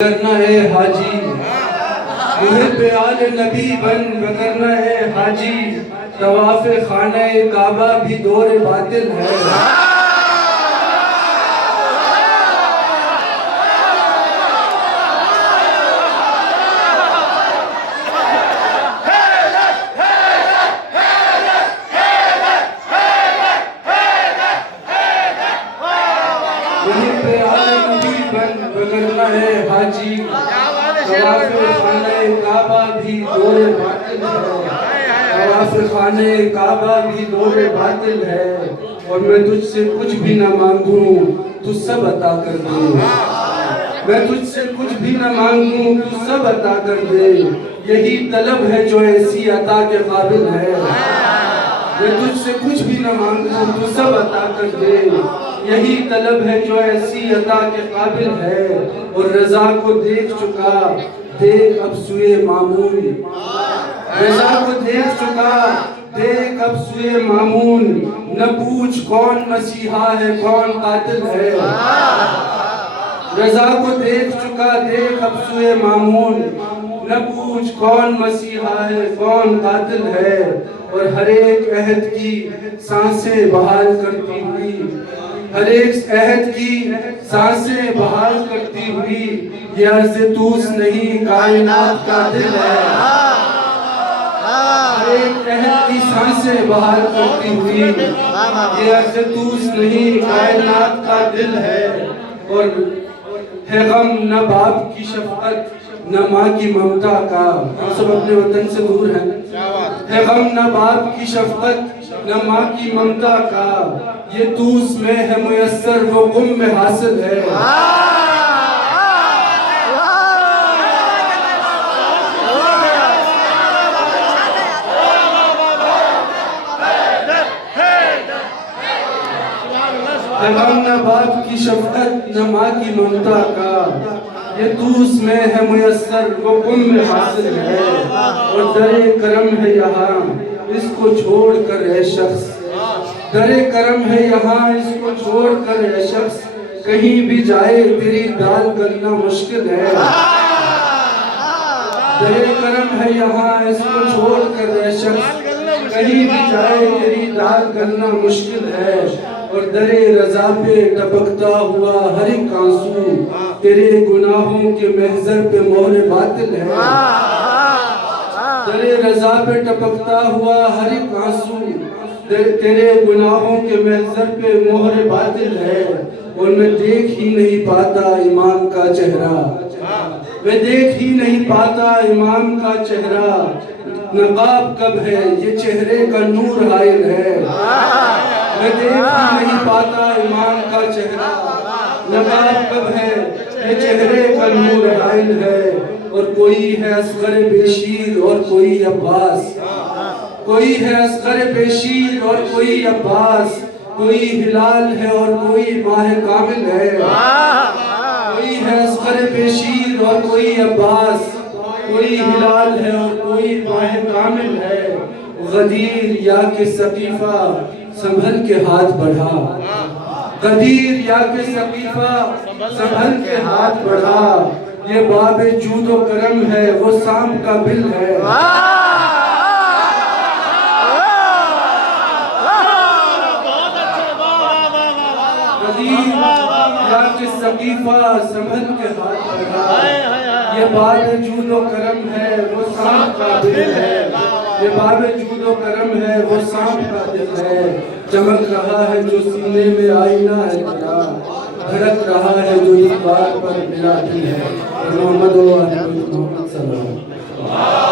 کرنا ہے حاجی محب آل نبی بن کرنا ہے حاجی طواف خانہ کعبہ بھی دور باطل ہے محب آل نبی بن کرنا ہے حاجی طواف خانہ کعبہ بھی دور باطل ہے طواف خانہ کعبہ بھی دور باطل ہے اور میں تجھ سے کچھ بھی نہ مانگوں تو سب عطا کر دے میں تجھ سے کچھ بھی نہ مانگوں تو سب عطا کر دے یہی طلب ہے جو ایسی عطا کے قابل ہے میں تجھ سے کچھ بھی نہ مانگوں تو سب عطا کر دے یہی طلب ہے جو ایسی عطا کے قابل ہے اور رضا کو دیکھ چکا دیکھ اب سوئے مامون رضا کو دیکھ چکا دیکھ اب سوئے مامون نہ پوچھ کون مسیحا ہے کون قاتل ہے رضا کو دیکھ چکا دیکھ اب سوئے مامون نہ پوچھ کون مسیحا ہے کون قاتل ہے اور ہر ایک عہد کی سانسیں بحال کرتی ہوئی ہر ایک عہد کی سانسیں بحال کرتی ہوئی یہ عرض توس نہیں کائنات کا دل ہے ہر ایک عہد کی سانسیں بحال کرتی ہوئی یہ عرض توس نہیں کائنات کا دل ہے اور ہے غم نہ باپ کی شفقت نہ ماں کی ممتا کا ہم سب اپنے وطن سے دور ہیں ہے غم نہ باپ کی شفقت نہ ماں کی ممتا کا یہ توس میں ہے میسر وہ غم میں حاصل ہے ہے غم نہ باپ کی شفقت نہ ماں کی ممتا کا یہ توس میں ہے میسر وہ غم میں حاصل ہے اور در کرم ہے یہاں اس کو چھوڑ کر اے شخص در کرم ہے یہاں اس کو چھوڑ کر اے شخص کہیں بھی جائے تیری دال گلنا مشکل ہے در کرم ہے یہاں اس کو چھوڑ کر اے شخص کہیں بھی جائے تیری دال گلنا مشکل ہے اور در رضا پہ ٹپکتا ہوا ہر ایک آنسو تیرے گناہوں کے محضر پہ مہر باطل ہے در رضا پہ ٹپکتا ہوا ہر ایک آنسو تیرے گناہوں کے محضر پہ مہر باطل ہے اور میں دیکھ ہی نہیں پاتا امام کا چہرہ میں دیکھ ہی نہیں پاتا امام کا چہرہ نقاب کب ہے یہ چہرے کا نور حائل ہے میں دیکھ ہی نہیں پاتا امام کا چہرہ نقاب کب ہے یہ چہرے کا نور حائل ہے اور کوئی ہے اصغر بیشیر اور کوئی عباس کوئی ہے اصغر بیشیر اور کوئی عباس کوئی ہلال ہے اور کوئی ماہ کامل ہے کوئی ہے اصغر بیشیر اور کوئی عباس کوئی ہلال ہے اور کوئی ماہ کامل ہے غدیر یا کہ ثقیفہ سنبھل کے ہاتھ بڑھا غدیر یا کہ ثقیفہ سنبھل کے ہاتھ بڑھا یہ باب جود و کرم ہے وہ سام کا بل ہے غدیر یا کہ ثقیفہ سنبھل کے ہاتھ بڑھا یہ باب جود و کرم ہے وہ سام کا بل ہے یہ باب جود و کرم ہے وہ سام کا دل ہے چمک رہا ہے جو سینے میں آئینہ ہے تیرا دھڑک رہا ہے جو دیوار پر میرا دل ہے محمد و محمد صلی اللہ علیہ وسلم